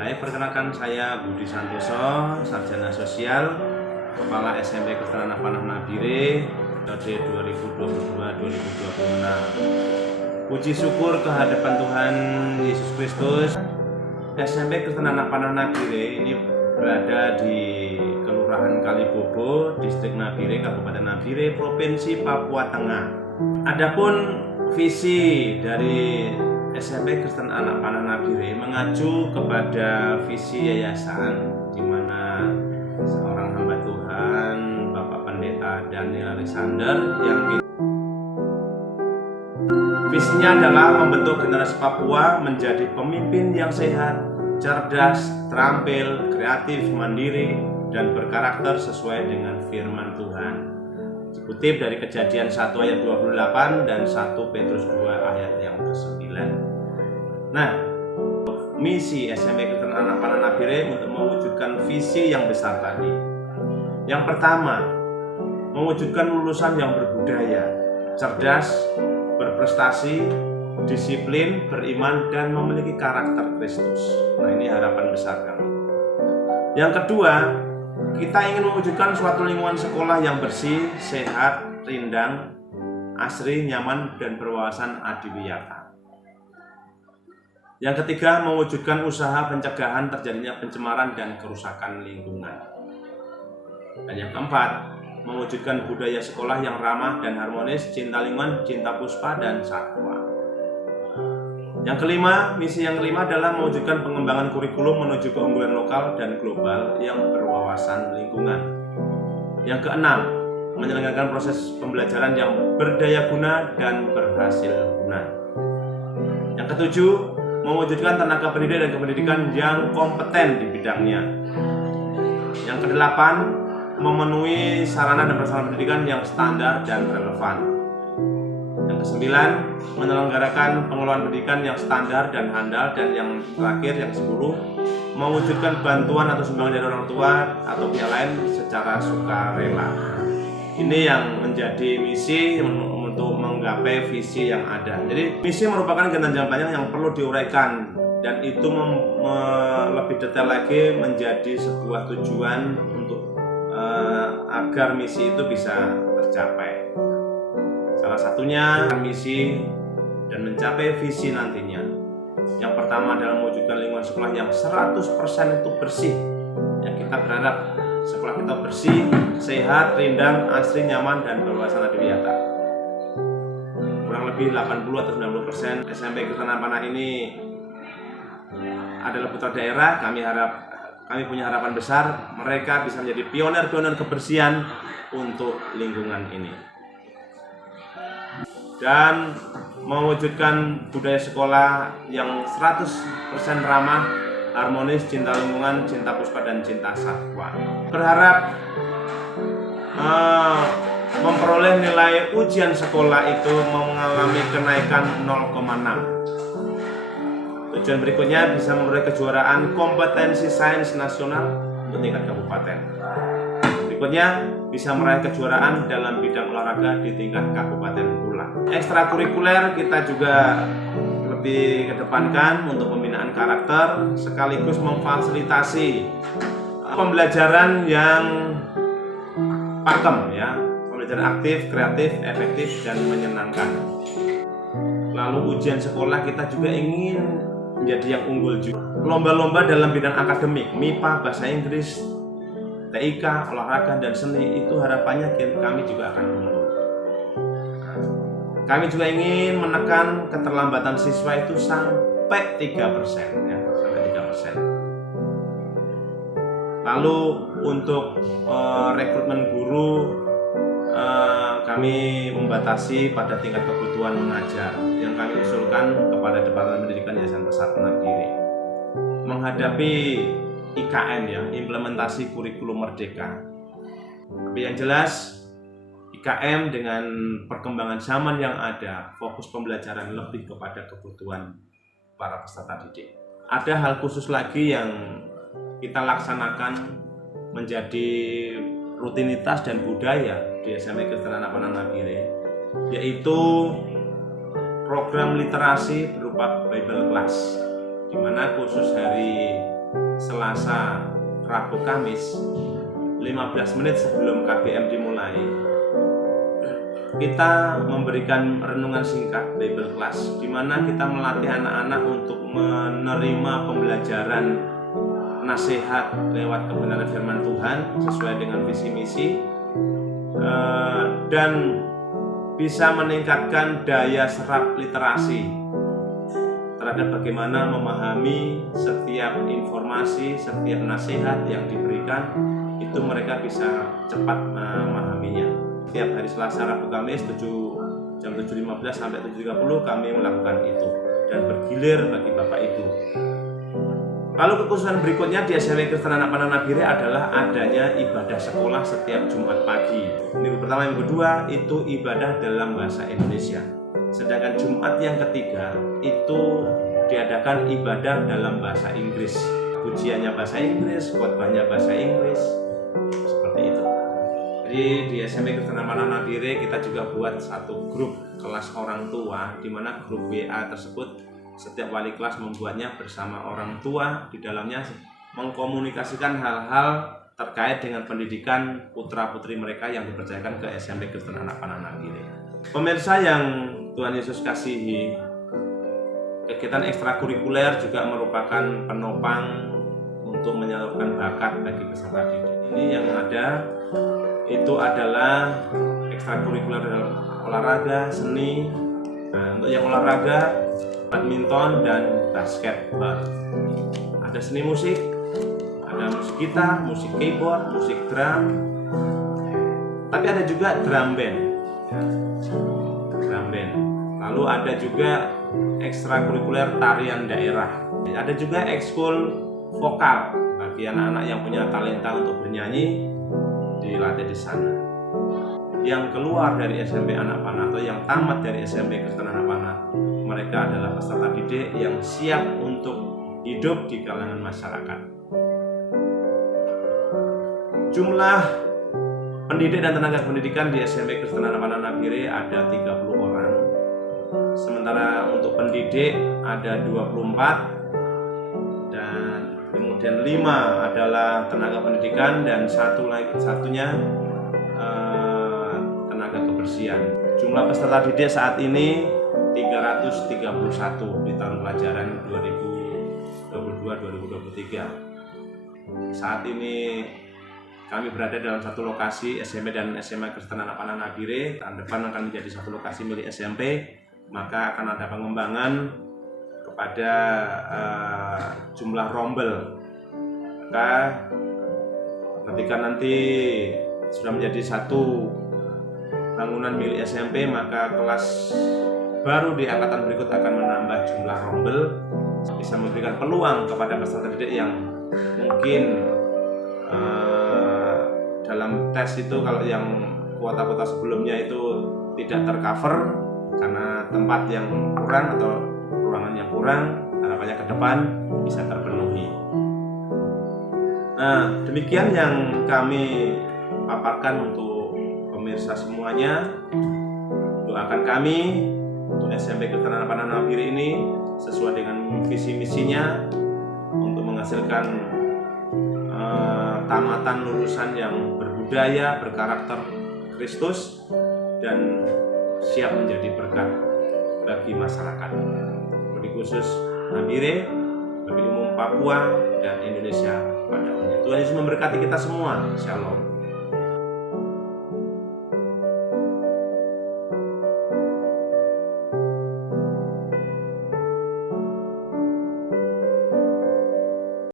Baik, perkenalkan saya Budi Santoso, Sarjana Sosial, Kepala SMP Kristen Anak Panah Nabire, periode 2022-2026. Puji syukur kehadapan Tuhan Yesus Kristus. SMP Kristen Anak Panah Nabire ini berada di Kelurahan Kalibobo, Distrik Nabire, Kabupaten Nabire, Provinsi Papua Tengah. Adapun visi dari SMP Kristen Anak Panah Nabire mengacu kepada visi yayasan di mana seorang hamba Tuhan, Bapak Pendeta Daniel Alexander, yang visinya adalah membentuk generasi Papua menjadi pemimpin yang sehat, cerdas, terampil, kreatif, mandiri, dan berkarakter sesuai dengan firman Tuhan. Dikutip dari Kejadian 1 ayat 28 dan 1 Petrus 2 ayat yang ke-9. Nah, misi SMP Kristen Anak Panah Nabire untuk mewujudkan visi yang besar tadi. Yang pertama, mewujudkan lulusan yang berbudaya, cerdas, berprestasi, disiplin, beriman, dan memiliki karakter Kristus. Nah, ini harapan besar kami. Yang kedua, kita ingin mewujudkan suatu lingkungan sekolah yang bersih, sehat, rindang, asri, nyaman, dan berwawasan adiwiyata. Yang ketiga, mewujudkan usaha pencegahan terjadinya pencemaran dan kerusakan lingkungan. Dan yang keempat, mewujudkan budaya sekolah yang ramah dan harmonis, cinta lingkungan, cinta puspa, dan satwa. Yang kelima, misi yang kelima adalah mewujudkan pengembangan kurikulum menuju keunggulan lokal dan global yang berwawasan lingkungan. Yang keenam, menyelenggarakan proses pembelajaran yang berdaya guna dan berhasil guna. Yang ketujuh, mewujudkan tenaga pendidik dan kependidikan yang kompeten di bidangnya. Yang kedelapan, memenuhi sarana dan prasarana pendidikan yang standar dan relevan. Yang kesembilan, menyelenggarakan pengelolaan pendidikan yang standar dan handal. Dan yang terakhir, yang 10, mewujudkan bantuan atau sumbangan dari orang tua atau pihak lain secara sukarela. Ini yang menjadi misi untuk menggapai visi yang ada. Jadi misi merupakan genangan jangka panjang yang perlu diuraikan, dan itu lebih detail lagi menjadi sebuah tujuan untuk agar misi itu bisa tercapai. Salah satunya misi dan mencapai visi nantinya. Yang pertama adalah mewujudkan lingkungan sekolah yang 100% itu bersih. Yang kita berharap sekolah kita bersih, sehat, rindang, asri, nyaman, dan berwawasan adiwiyata. Kurang lebih 80 atau 90% SMP Kristen Anak Panah ini adalah putra daerah. Kami punya harapan besar mereka bisa menjadi pionir-pionir kebersihan untuk lingkungan ini. Dan mewujudkan budaya sekolah yang 100% ramah, harmonis, cinta lingkungan, cinta puspa, dan cinta satwa. Berharap memperoleh nilai ujian sekolah itu mengalami kenaikan 0,6. Tujuan berikutnya bisa memperoleh kejuaraan kompetensi sains nasional untuk tingkat kabupaten. Berikutnya bisa meraih kejuaraan dalam bidang olahraga di tingkat kabupaten pula. Ekstrakurikuler kita juga lebih kedepankan untuk pembinaan karakter sekaligus memfasilitasi pembelajaran yang pakem, ya, pembelajaran aktif, kreatif, efektif, dan menyenangkan. Lalu ujian sekolah kita juga ingin menjadi yang unggul juga. Lomba-lomba dalam bidang akademik, MIPA, bahasa Inggris, TIK, olahraga, dan seni, itu harapannya kami juga akan unggul. Kami juga ingin menekan keterlambatan siswa itu sampai 3%, ya, sampai 3%. Lalu untuk rekrutmen guru, kami membatasi pada tingkat kebutuhan mengajar yang kami usulkan kepada Departemen Pendidikan Yayasan Pesat Nabire. Menghadapi IKM, ya, implementasi kurikulum merdeka. Tapi yang jelas IKM dengan perkembangan zaman yang ada, fokus pembelajaran lebih kepada kebutuhan para peserta didik. Ada hal khusus lagi yang kita laksanakan menjadi rutinitas dan budaya di SMP Kristen Anak Panah Nabire, yaitu program literasi berupa Bible Class, di mana khusus hari Selasa, Rabu, Kamis 15 menit sebelum KBM dimulai, kita memberikan renungan singkat Bible Class, di mana kita melatih anak-anak untuk menerima pembelajaran nasihat lewat kebenaran firman Tuhan sesuai dengan visi misi, dan bisa meningkatkan daya serap literasi terhadap bagaimana memahami setiap informasi, setiap nasihat yang diberikan, itu mereka bisa cepat memahaminya. Setiap hari Selasa, Rabu, Kamis jam 7.15 sampai 7.30 kami melakukan itu dan bergilir bagi Bapak Ibu. Lalu kekhususan berikutnya di SMP Kristen Anak Panah Nabire adalah adanya ibadah sekolah setiap Jumat pagi. Minggu pertama, minggu kedua itu ibadah dalam bahasa Indonesia. Sedangkan Jumat yang ketiga itu diadakan ibadah dalam bahasa Inggris. Pujiannya bahasa Inggris, khotbahnya bahasa Inggris, seperti itu. Jadi di SMP Kristen Anak Panah Nabire kita juga buat satu grup kelas orang tua, di mana grup WA tersebut setiap wali kelas membuatnya bersama orang tua. Di dalamnya mengkomunikasikan hal-hal terkait dengan pendidikan putra-putri mereka yang dipercayakan ke SMP Kristen Anak Panah Nabire. Pemirsa yang Tuhan Yesus kasihi, kegiatan ekstrakurikuler juga merupakan penopang untuk menyalurkan bakat bagi peserta didik. Ini yang ada itu adalah ekstrakurikuler dalam olahraga, seni. Nah, untuk yang olahraga, badminton dan basketball. Ada seni musik, ada musik gitar, musik keyboard, musik drum. Tapi ada juga drum band. Lalu ada juga ekstrakurikuler tarian daerah. Ada juga ekskul vokal bagi anak-anak yang punya talenta untuk bernyanyi, dilatih di sana. Yang keluar dari SMP Anak Panah atau yang tamat dari SMP Kristen Anak Panah, mereka adalah peserta didik yang siap untuk hidup di kalangan masyarakat. Jumlah pendidik dan tenaga pendidikan di SMP Kristen Anak Panah Nabire ada 30 orang. Sementara untuk pendidik ada 24, dan kemudian 5 adalah tenaga pendidikan dan satunya tenaga kebersihan. Jumlah peserta didik saat ini 331 di tahun pelajaran 2022-2023. Saat ini kami berada dalam satu lokasi SMP dan SMA Kristen Anak Panah Nabire. Tahun depan akan menjadi satu lokasi milik SMP, maka akan ada pengembangan kepada jumlah rombel. Maka ketika nanti sudah menjadi satu bangunan milik SMP, maka kelas baru di angkatan berikut akan menambah jumlah rombel, bisa memberikan peluang kepada peserta didik yang mungkin dalam tes itu, kalau yang kuota-kuota sebelumnya itu tidak tercover karena tempat yang kurang atau ruangan yang kurang, harapannya ke depan bisa terpenuhi. Nah, demikian yang kami paparkan untuk pemirsa semuanya. Doakan kami untuk SMP Kristen Anak Panah Nabire ini sesuai dengan visi misinya untuk menghasilkan tamatan lulusan yang berbudaya, berkarakter Kristus, dan siap menjadi berkat bagi masyarakat, lebih khusus Nabire, lebih umum Papua dan Indonesia pada umumnya. Tuhan Yesus memberkati kita semua. Shalom.